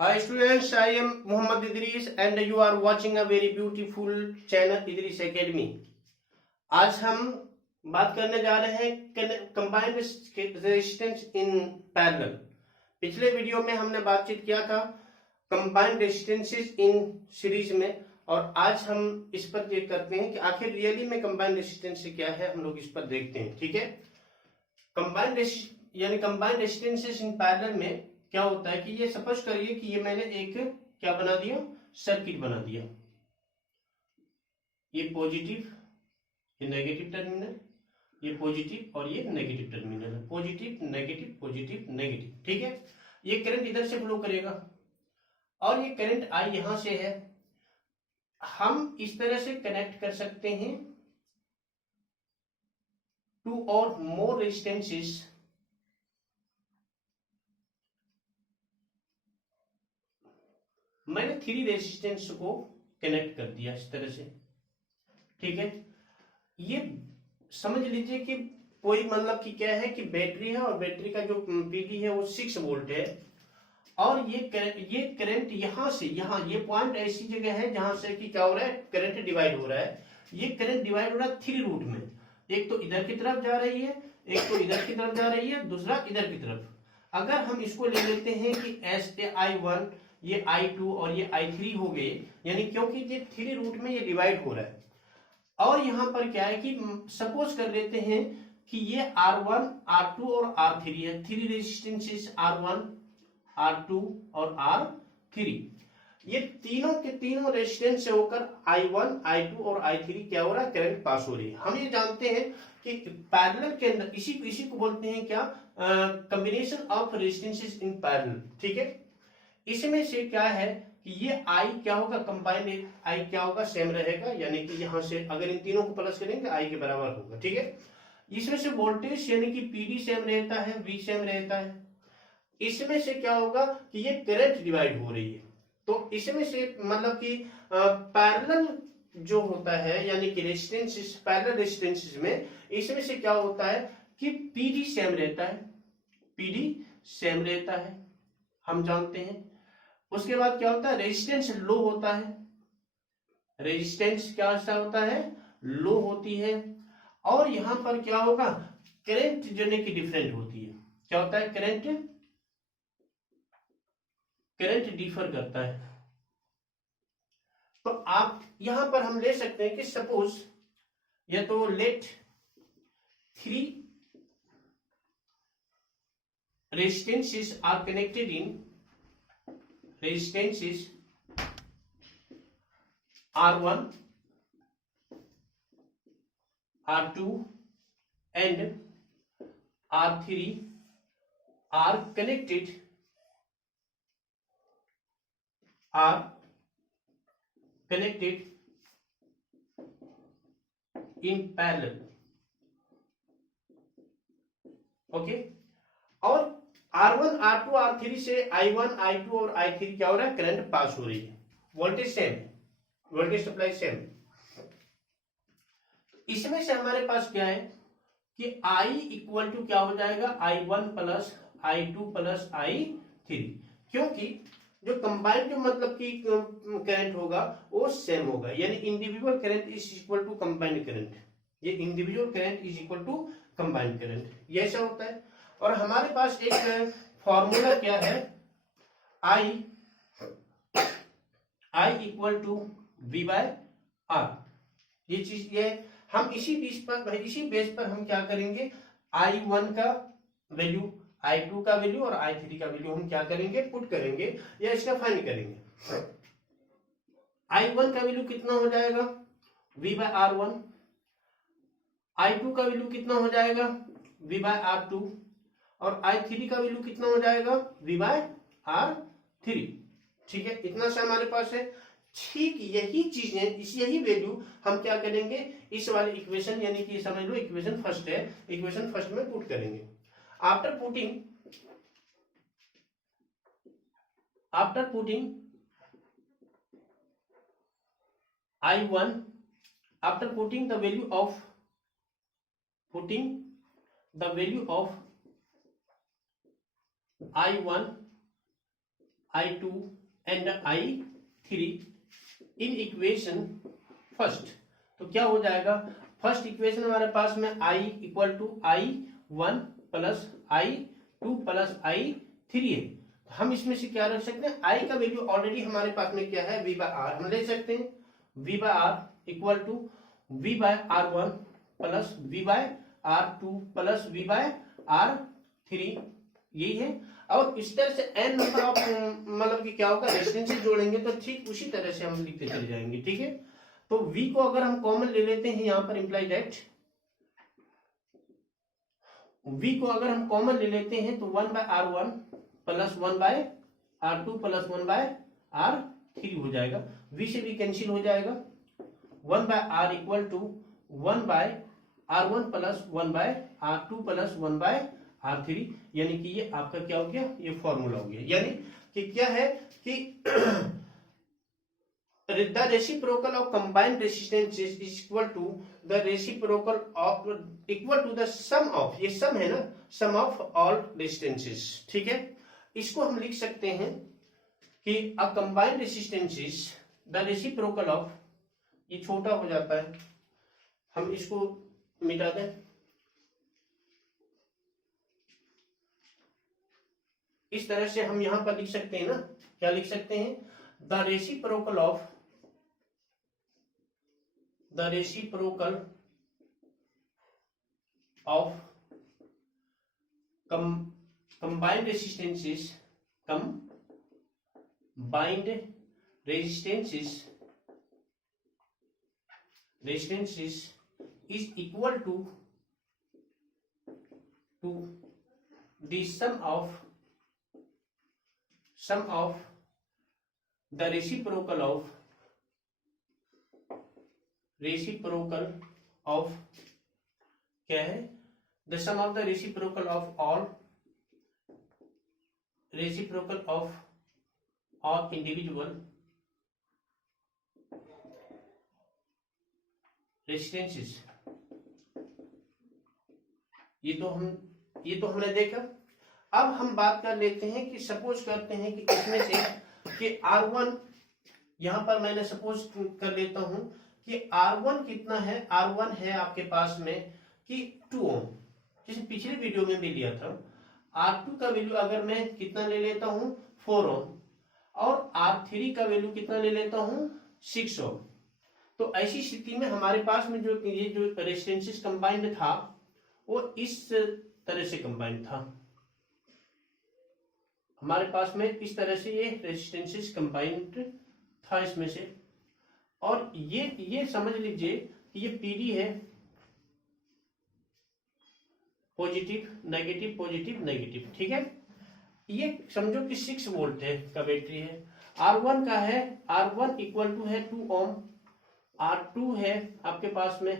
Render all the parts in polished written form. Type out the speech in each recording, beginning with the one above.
Hi students, I am Muhammad Idris and you are watching a very beautiful channel Idris Academy. आज हम बात करने जा रहे हैं कंबाइंड रेजिस्टेंस इन पैरेलल। पिछले वीडियो में हमने बातचीत किया था कंबाइंड रेजिस्टेंसेस इन सीरीज में, और आज हम इस पर चेक करते हैं कि आखिर रियली में कंबाइंड रेजिस्टेंस क्या है। हम लोग इस पर देखते हैं, ठीक है। कंबाइंड रेजिस्टेंसेस इन पैरेलल में क्या होता है कि ये सपोज करिए कि ये मैंने एक क्या बना दिया, सर्किट बना दिया। ये पॉजिटिव, ये नेगेटिव टर्मिनल, ये पॉजिटिव और ये नेगेटिव टर्मिनल है। पॉजिटिव नेगेटिव पॉजिटिव नेगेटिव, ठीक है। ये करंट इधर से फ्लो करेगा और ये करंट आई यहां से है। हम इस तरह से कनेक्ट कर सकते हैं टू और मोर रेजिस्टेंसेस मैंने 3 रेजिस्टेंस को कनेक्ट कर दिया इस तरह से, ठीक है। ये समझ लीजिए कि कोई मतलब कि क्या है कि बैटरी है और बैटरी का जो पीवी है वो 6 वोल्ट है, और ये करंट यहां से यहां, ये पॉइंट ऐसी जगह है जहां से कि क्या हो रहा है, करंट डिवाइड हो रहा है। ये करंट डिवाइड हो रहा है 3 रूट में। एक तो इधर की तरफ जा रही है, एक तो इधर की तरफ जा रही है, दूसरा इधर की तरफ। अगर हम इसको ले लेते हैं कि SI1, ये I2 और ये I3 हो गए, यानी क्योंकि ये 3 रूट में ये डिवाइड हो रहा है। और यहां पर क्या है कि सपोज कर लेते हैं कि ये R1, R2 और R3 है। 3 रेजिस्टेंसेस R1, R2 और R3, ये तीनों के तीनों रेजिस्टेंस से होकर I1, I2 और I3 क्या हो रहा है, करंट पास हो रही है। हम ये जानते हैं कि पैरेलल के अंदर इसी को बोलते हैं क्या, combination of resistances in parallel, ठीक है। इसमें से क्या है कि ये I क्या होगा, कंबाइंड I क्या होगा, सेम रहेगा, यानी कि यहां से अगर इन तीनों को प्लस करेंगे I के बराबर होगा, ठीक है। इसमें से वोल्टेज यानी कि PD सेम रहता है, V सेम रहता है। इसमें से क्या होगा कि ये करंट डिवाइड हो रही है, तो इसमें से मतलब कि पैरेलल जो होता है यानी कि रेजिस्टेंस, पैरेलल रेजिस्टेंस में इसमें से क्या होता है कि PD सेम रहता है, PD सेम रहता है, हम जानते हैं। उसके बाद क्या होता है, रेजिस्टेंस लो होता है, रेजिस्टेंस क्या होता है, लो होती है। और यहां पर क्या होगा, करंट यानी कि डिफरेंट होती है। क्या होता है, करंट डिफर करता है। तो आप यहां पर हम ले सकते हैं कि सपोज या तो let 3 resistances are connected in resistances R1, R2 and R3 are connected in parallel, okay. और R1, R2, R3 से I1, I2 और I3 क्या हो रहा है, करंट पास हो रही है। Voltage same, voltage supply same. इसमें से हमारे पास क्या है कि I इक्वल टू क्या हो जाएगा, I1 plus I2 plus I3, क्योंकि जो कंबाइंड जो मतलब कि करंट होगा वो सेम होगा, यानी individual current is equal to combined current. ये individual current is equal to combined current, ये ऐसा होता है। और हमारे पास एक फॉर्मूला क्या है, I equal to V by R। ये चीज ये हम इसी बेस पर हम क्या करेंगे, I1 का वैल्यू, I2 का वैल्यू और I3 का वैल्यू हम क्या करेंगे, पुट करेंगे या इसका फाइंड करेंगे। I1 का वैल्यू कितना हो जाएगा, V बाय R1। I2 का वैल्यू कितना हो जाएगा, V बाय R2। और I3 का वैल्यू कितना हो जाएगा, V बाय R3, ठीक है। इतना सा हमारे पास है। ठीक यही चीजें, यही वैल्यू हम क्या करेंगे, इस वाले इक्वेशन यानी कि समझ लो इक्वेशन फर्स्ट है, इक्वेशन फर्स्ट में पुट करेंगे। After putting I1, after putting the value of I1 I2 and I3 in equation first. तो क्या हो जाएगा, फर्स्ट इक्वेशन हमारे पास में I equal to I1 plus I2 plus I3 है। हम इसमें से क्या रख सकते हैं, I का वैल्यू ऑलरेडी हमारे पास में क्या है, V बाय आर हम ले सकते हैं। V by R equal to V by R1 plus V by R2 plus V by R3, यही है। और इस तरह से n नंबर ऑफ मतलब कि क्या होगा, रेजिस्टेंसेस जोड़ेंगे तो ठीक उसी तरह से हम लिखते चले जाएंगे। ठीक है, तो V को अगर हम कॉमन ले लेते हैं यहां पर, इंप्लाई दैट V को अगर हम कॉमन ले लेते हैं तो 1 by R1 plus 1 by R2 plus 1 by R3 हो जाएगा। V से भी कैंसिल हो जाएगा। 1 by R equal to 1 by R1 plus 1 by R2 plus 1 by R3, यानी कि ये आपका क्या हो गया, ये फॉर्मूला हो गया। यानी कि क्या है कि the reciprocal of combined resistance is equal to the reciprocal of equal to the sum of, ये sum है ना, sum of all resistances। ठीक है, इसको हम लिख सकते हैं कि a combined resistance is the reciprocal of, ये छोटा हो जाता है, हम इसको मिटा दें, इस तरह से हम यहां पर लिख सकते हैं ना, क्या लिख सकते हैं, the reciprocal of combined resistances is equal to the sum of the reciprocal of क्या है, the sum of the reciprocal of all individual resistances। ये तो हमने देखा। अब हम बात कर लेते हैं कि सपोज करते हैं कि इसमें से कि R1, यहां पर मैंने सपोज कर लेता हूं कि R1 कितना है, R1 है आपके पास में कि 2 ओम, जैसे पिछले वीडियो में भी लिया था। R2 का वैल्यू अगर मैं कितना ले लेता हूं, 4 ओम, और R3 का वैल्यू कितना ले लेता हूं, 6 ओम। तो ऐसी स्थिति में हमारे पास में जो ये जो रेजिस्टेंसेस कंबाइंड था वो इस तरह से कंबाइंड था, हमारे पास में इस तरह से ये रेजिस्टेंसेस कंबाइंड था इसमें से। और ये समझ लीजिए कि ये पीडी है, पॉजिटिव नेगेटिव पॉजिटिव नेगेटिव। ठीक है, ये समझो कि 6 वोल्ट है का बैटरी है। R1 का है, R1 इक्वल टू है 2 ओम, R2 है आपके पास में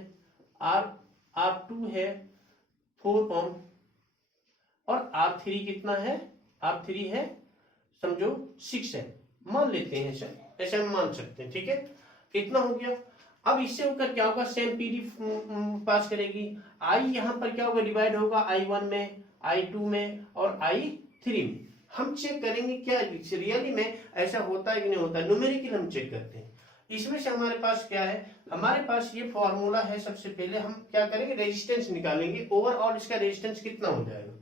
R2 है 4 ओम, और R3 कितना है, R3 है समझो 6 है, मान लेते हैं सर, ऐसे हम मान सकते हैं। ठीक है, इतना हो गया। अब इससे होकर क्या होगा, सेम पीडी पास करेगी। I यहां पर क्या होगा, डिवाइड होगा I1 में, I2 में और I3 में। हम चेक करेंगे क्या रियली में ऐसा होता है कि नहीं होता, न्यूमेरिकल हम चेक करते हैं। इसमें से हमारे पास क्या है, हमारे पास ये फॉर्मूला है। सबसे पहले हम क्या करेंगे, रेजिस्टेंस निकालेंगे, ओवरऑल इसका रेजिस्टेंस कितना हो जाएगा।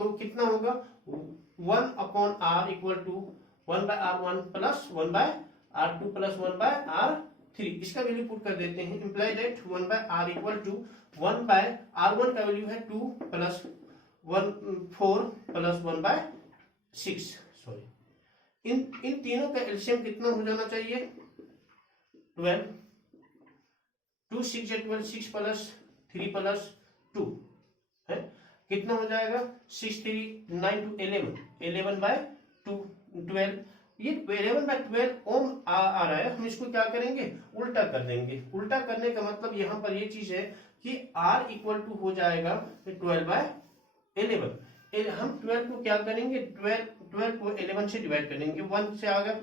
तो कितना होगा, 1 upon R equal to 1 by R1 plus 1 by R2 plus 1 by R3, इसका वैल्यू पुट कर देते हैं। Imply that 1 by R equal to 1 by R1 का वैल्यू है 2 प्लस 4 प्लस 1 बाय 6, सॉरी इन तीनों का एलसीएम कितना हो जाना चाहिए, 12, 2 6 12, 6 प्लस 3 प्लस 2 है, कितना हो जाएगा, 6 3 9 2 11 बाय 2 12। ये 11 बाय 12 ओम आ रहा है, हम इसको क्या करेंगे, उल्टा कर देंगे। उल्टा करने का मतलब यहाँ पर ये चीज है कि R इक्वल टू हो जाएगा 12 बाय 11। हम 12 को क्या करेंगे, 12 को 11 से डिवाइड करेंगे, 1 से आ गया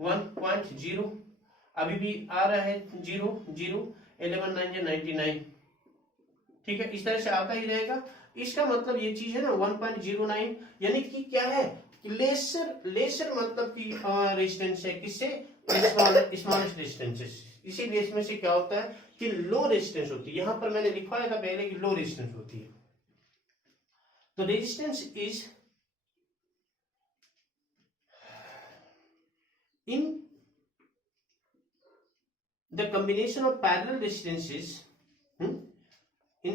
1.0, अभी भी आ रहा है 0 0, 11 9 99। ठीक है, इस तरह से आता ही रहेगा। इसका मतलब ये चीज है ना 1.09, यानी कि क्या है लेसर मतलब कि रेजिस्टेंस है किससे, स्मॉलेस्ट रेजिस्टेंस। इसीलिए इसमें से क्या होता है कि लो रेजिस्टेंस होती है। यहां पर मैंने लिखवाया था पहले कि लो रेजिस्टेंस होती है। तो resistance is in the combination of parallel resistances